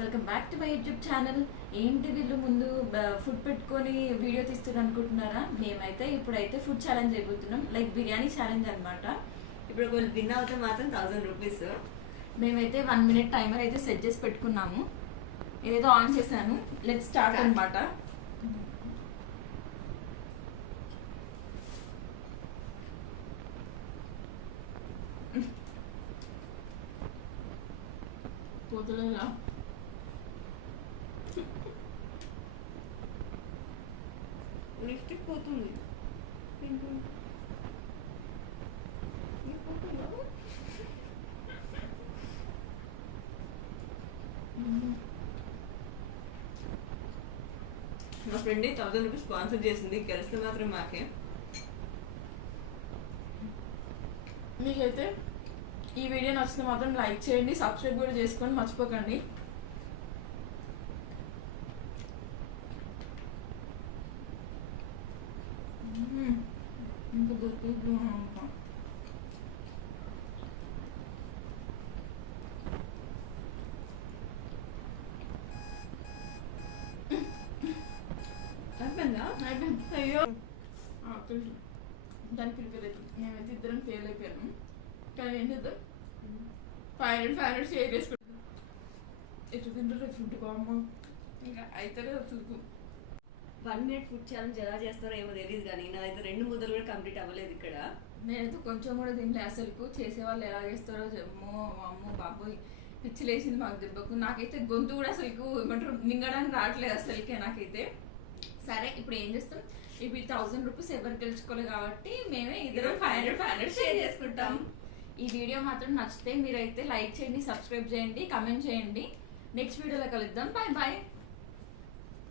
Welcome back to my YouTube channel. ఏంటి వీళ్ళు ముందు ఫుడ్ పెట్టుకొని వీడియో తీస్తున్నారు అనుకుంటున్నారా? మేమైతే ఇప్పుడైతే ఫుడ్ ఛాలెంజ్ అయిపోతున్నాం, లైక్ బిర్యానీ ఛాలెంజ్ అనమాట. ఇప్పుడు ఒకళ్ళు విన్ అవుతే మాత్రం 1000 రూపీస్. మేమైతే 1 minute టైమర్ అయితే సెట్ చేసి పెట్టుకున్నాము. ఏదో ఆన్ చేశాను, లెట్స్ స్టార్ట్ అనమాట. పోతులేదా? లిప్స్టిక్ పోతుంది. మా ఫ్రెండ్ 1000 రూపీస్ స్పాన్సర్ చేసింది, గెలిస్తే మాత్రం మాకే. మీకైతే ఈ వీడియో నచ్చితే మాత్రం లైక్ చేయండి, సబ్స్క్రైబ్ కూడా చేసుకొని మర్చిపోకండి. ఇంకా దొరికింది అయిపోయిందా? అయ్యో దానికి ప్రిపేర్ అవుతుంది. మేమైతే ఇద్దరం ఫెయిల్ అయిపోయాను, కానీ ఏం చేద్దాం, 500 షేర్ చేసుకుంటాం. ఎటు తింటారు ఫుడ్ బామ్మ, ఇంకా అయితే చూపు. 1 minute ఫుడ్ ఛాలెంజ్ ఎలా చేస్తారో ఏమో తెలియదు, కానీ నాదైతే 2 ముద్దలు కూడా కంప్లీట్ అవ్వలేదు ఇక్కడ. నేనైతే కొంచెం కూడా తింటే అసలుకు చేసేవాళ్ళు ఎలా చేస్తారో అమ్మో అమ్మో బాబోయ్ పిచ్చిలేసింది మాకు దెబ్బకు. నాకైతే గొంతు కూడా అసలుకు ఏమంటారు మింగడానికి రావట్లేదు అసలుకే నాకైతే. సరే ఇప్పుడు ఏం చేస్తాం, ఇప్పుడు 1000 రూపీస్ ఎవరు గెలుచుకోలేదు కాబట్టి మేమే ఇద్దరు 500 షేర్ చేసుకుంటాం. ఈ వీడియో మాత్రం నచ్చితే మీరైతే లైక్ చేయండి, సబ్స్క్రైబ్ చేయండి, కమెంట్ చేయండి. నెక్స్ట్ వీడియోలో కలుద్దాం. Bye bye.